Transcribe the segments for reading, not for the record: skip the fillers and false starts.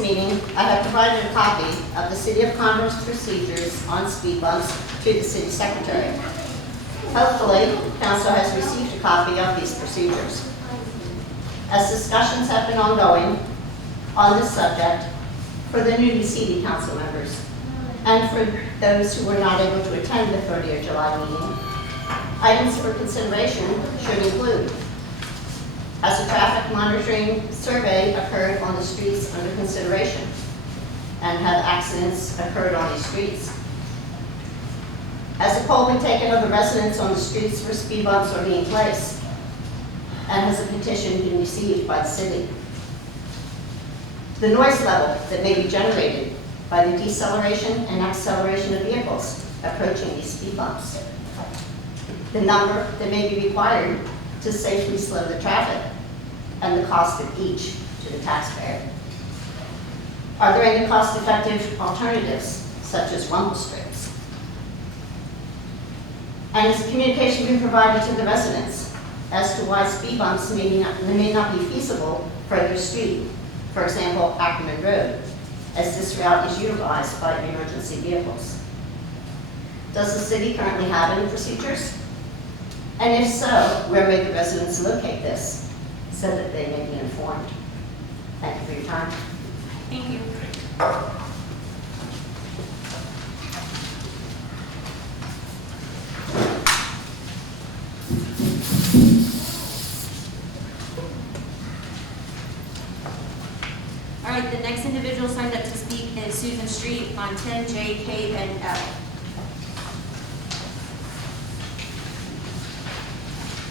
meeting, I have provided a copy of the City of Converse procedures on speed bumps to the city secretary. Hopefully, council has received a copy of these procedures. As discussions have been ongoing on this subject for the newly seated council members and for those who were not able to attend the 30th July meeting, items for consideration should include: has a traffic monitoring survey occurred on the streets under consideration? And have accidents occurred on these streets? Has a poll been taken of the residents on the streets where speed bumps are being placed? And has a petition been received by the city? The noise level that may be generated by the deceleration and acceleration of vehicles approaching these speed bumps. The number that may be required to safely slow the traffic, and the cost of each to the taxpayer. Are there any cost-effective alternatives, such as rumble strips? And has communication been provided to the residents as to why speed bumps may not be feasible further street, for example, Ackerman Road, as this route is utilized by emergency vehicles? Does the city currently have any procedures? And if so, where may the residents locate this so that they may be informed? Thank you for your time. Thank you. All right, the next individual signed up to speak is Susan Street on 10J, K, and L.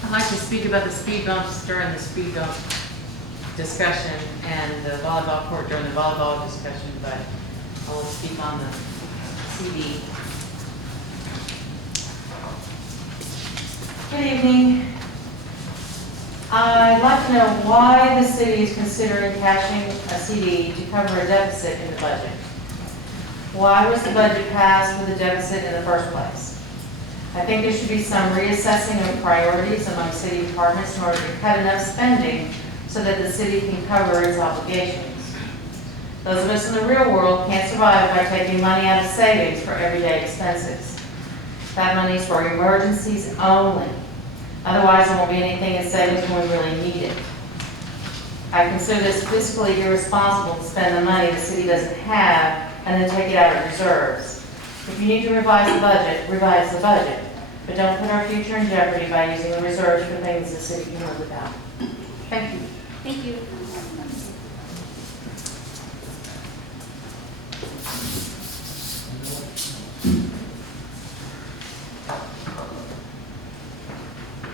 I'd like to speak about the speed bumps during the speed bump discussion and the volleyball court during the volleyball discussion, but I will speak on the CD. Good evening. I'd like to know why the city is considering cashing a CD to cover a deficit in the budget. Why was the budget passed with a deficit in the first place? I think there should be some reassessing of priorities among city departments in order to cut enough spending so that the city can cover its obligations. Those of us in the real world can't survive by taking money out of savings for everyday expenses. That money is for emergencies only. Otherwise, there won't be anything in savings when we really need it. I consider this fiscally irresponsible to spend the money the city doesn't have and then take it out of reserves. If you need to revise the budget, revise the budget. But don't put our future in jeopardy by using the reserves for things the city can live without. Thank you. Thank you.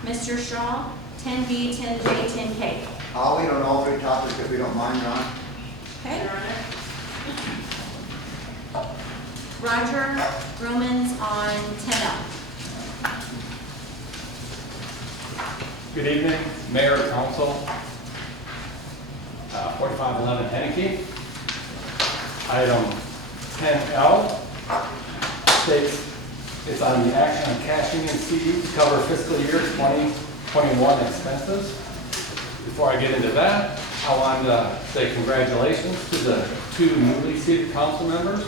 Mr. Shaw, 10B, 10J, 10K. I'll lead on all three topics if we don't mind, Ron. Okay. Roger Romans on 10L. Good evening, Mayor, Council. 4511 Henneke. Item 10L states it's on the action of cashing in CD to cover fiscal year 2021 expenses. Before I get into that, I wanted to say congratulations to the two newly seated council members.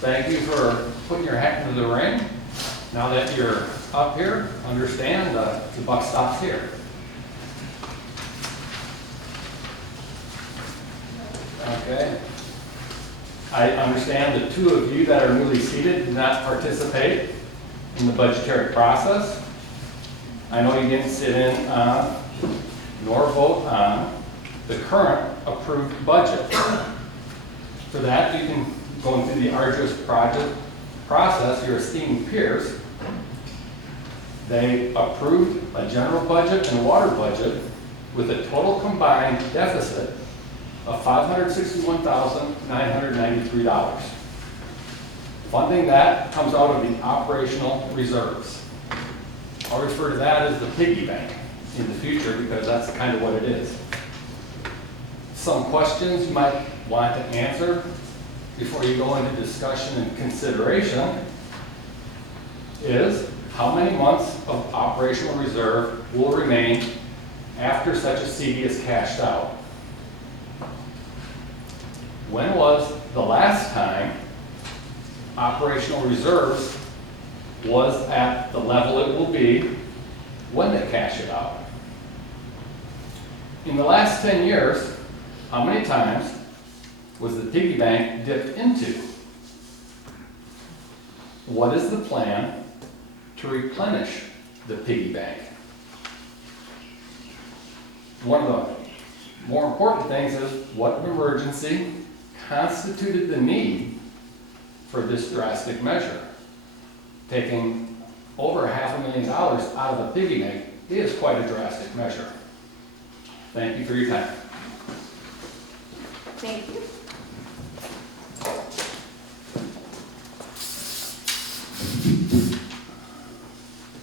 Thank you for putting your hat into the ring. Now that you're up here, understand the buck stops here. Okay. I understand the two of you that are newly seated did not participate in the budgetary process. I know you didn't sit in on nor vote on the current approved budget. For that, you can go through the arduous process, your esteemed peers. They approved a general budget and a water budget with a total combined deficit of $561,993. Funding that comes out of the operational reserves. I'll refer to that as the piggy bank in the future because that's kind of what it is. Some questions you might want to answer before you go into discussion and consideration is how many months of operational reserve will remain after such a CD is cashed out? when was the last time operational reserves was at the level it will be when they cash it out? In the last 10 years, how many times was the piggy bank dipped into? What is the plan to replenish the piggy bank? One of the more important things is what emergency constituted the need for this drastic measure. Taking over $500,000 out of a piggy bank is quite a drastic measure. Thank you for your time. Thank you.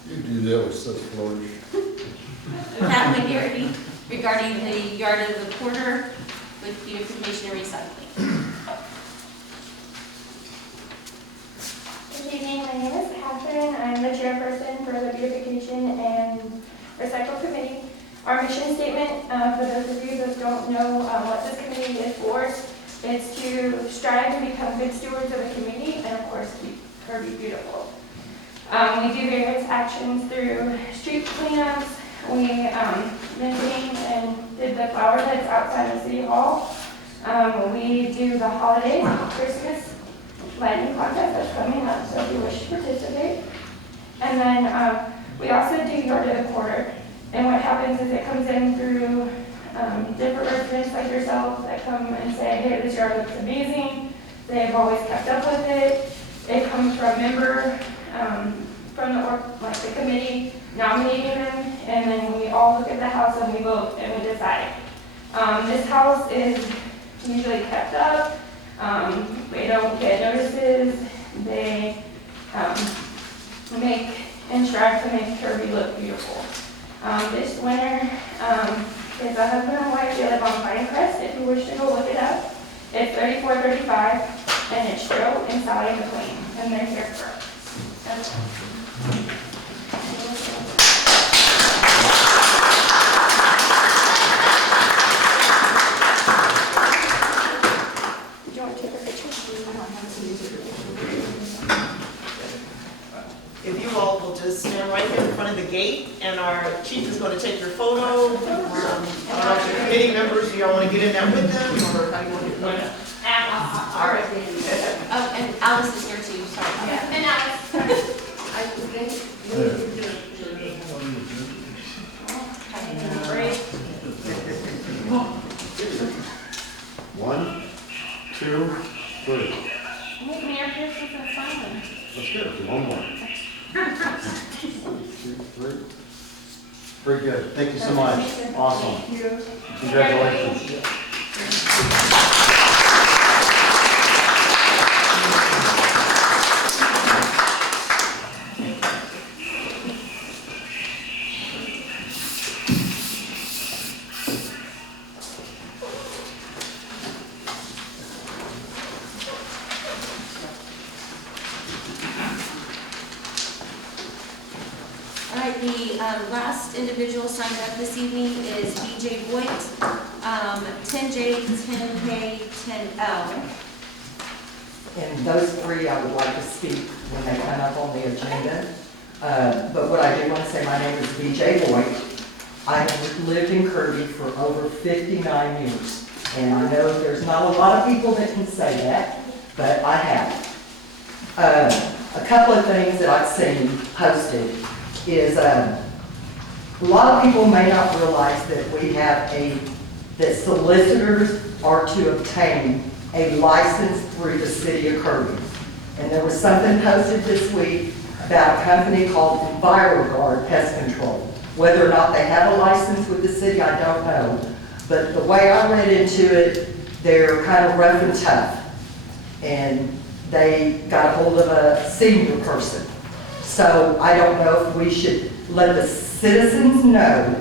You do that with such flourish. Pat McGarity regarding the yard of the quarter with beautification and recycling. Good evening, my name is Catherine. I'm the chairperson for the Beautification and Recycle Committee. Our mission statement, for those of you that don't know what this committee is for, is to strive to become good stewards of the community and of course keep Kirby beautiful. We do various actions through street cleanups. We maintained and did the flower beds outside of City Hall. We do the holidays, Christmas lighting contest that's coming up, so if you wish to participate. And then we also do yard of the quarter. And what happens is it comes in through different residents like yourselves that come and say, hey, this yard looks amazing. They've always kept up with it. It comes from a member from the committee nominating them, and then we all look at the house and we vote and we decide. This house is usually kept up. We don't get notices. They make and strive to make Kirby look beautiful. This winter is a husband and wife. They live on Pinecrest. If you wish to go look it up, it's 3435, and it's Joe and Sally McLean, and they're here for us. Do you want to take a picture? If you all will just stand right here in front of the gate, and our chief is going to take your photo. I don't know if your committee members, do y'all want to get in there with them, or how you want to do it? All right. Oh, and Alice is here too, sorry. Yeah, and Alice. One, two, three. Make me up here for the silence. Let's get it. One more. 1, 2, 3. Very good. Thank you so much. Awesome. Thank you. Congratulations. All right, the last individual signed up this evening is BJ Voigt, 10J, 10K, 10L. And those three I would like to speak when they come up on the agenda. But what I do want to say, my name is BJ Voigt. I have lived in Kirby for over 59 years. And I know there's not a lot of people that can say that, but I have. A couple of things that I've seen posted is a lot of people may not realize that we have that solicitors are to obtain a license through the city of Kirby. And there was something posted this week about a company called EnviroGuard Pest Control. Whether or not they have a license with the city, I don't know. But the way I read into it, they're kind of rough and tough. And they got a hold of a senior person. So I don't know if we should let the citizens know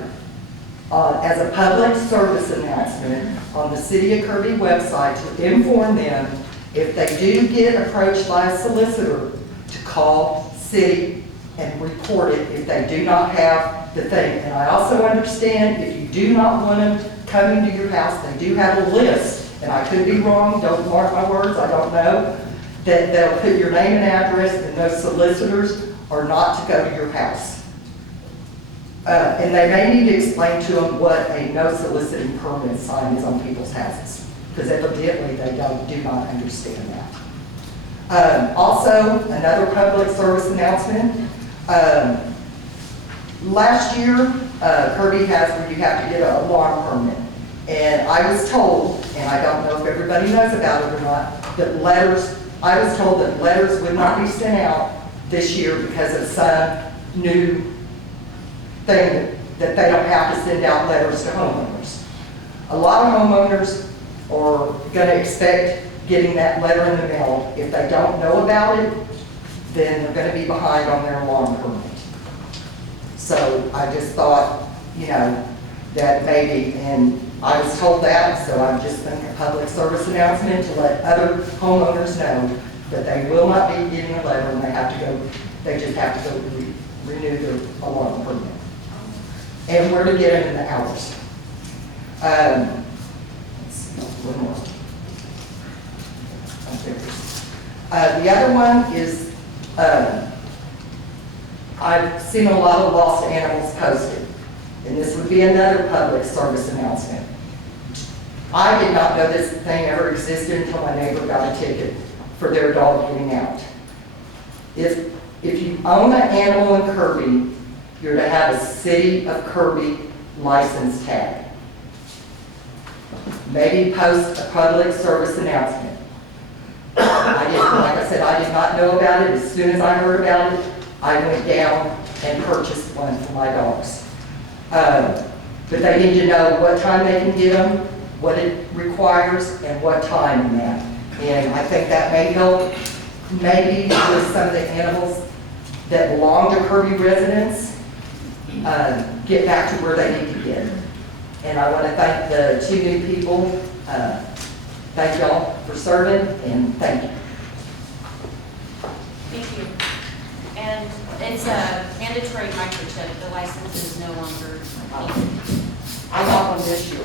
as a public service announcement on the City of Kirby website to inform them if they do get approached by a solicitor to call city and report it if they do not have the thing. And I also understand if you do not want them coming to your house, they do have a list and I could be wrong, don't mark my words, I don't know, that they'll put your name and address, and those solicitors are not to go to your house. And they may need to explain to them what a no soliciting permit sign is on people's houses, because evidently they do not understand that. Also, another public service announcement. Last year, Kirby has where you have to get an alarm permit. And I was told, and I don't know if everybody knows about it or not, that I was told that letters would not be sent out this year because of some new thing that they don't have to send out letters to homeowners. A lot of homeowners are going to expect getting that letter in the mail. If they don't know about it, then they're going to be behind on their alarm permit. So I just thought, that maybe, and I was told that, so I'm just making a public service announcement to let other homeowners know that they will not be getting a letter and they just have to go renew their alarm permit. And where to get them in the hours. Let's see, one more. The other one is, I've seen a lot of lost animals posted, and this would be another public service announcement. I did not know this thing ever existed until my neighbor got a ticket for their dog getting out. If you own an animal in Kirby, you're to have a City of Kirby license tag. Maybe post a public service announcement. Like I said, I did not know about it. As soon as I heard about it, I went down and purchased one for my dogs. But they need to know what time they can get them, what it requires, and what time in that. And I think that may help maybe with some of the animals that belong to Kirby residents get back to where they need to get. And I want to thank the two new people. Thank y'all for serving, and thank you. Thank you. And it's a mandatory microchip. The license is no longer needed. I got one this year.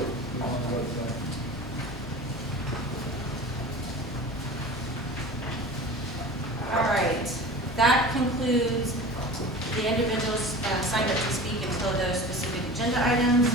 All right. That concludes the individuals signed up to speak until those specific agenda items.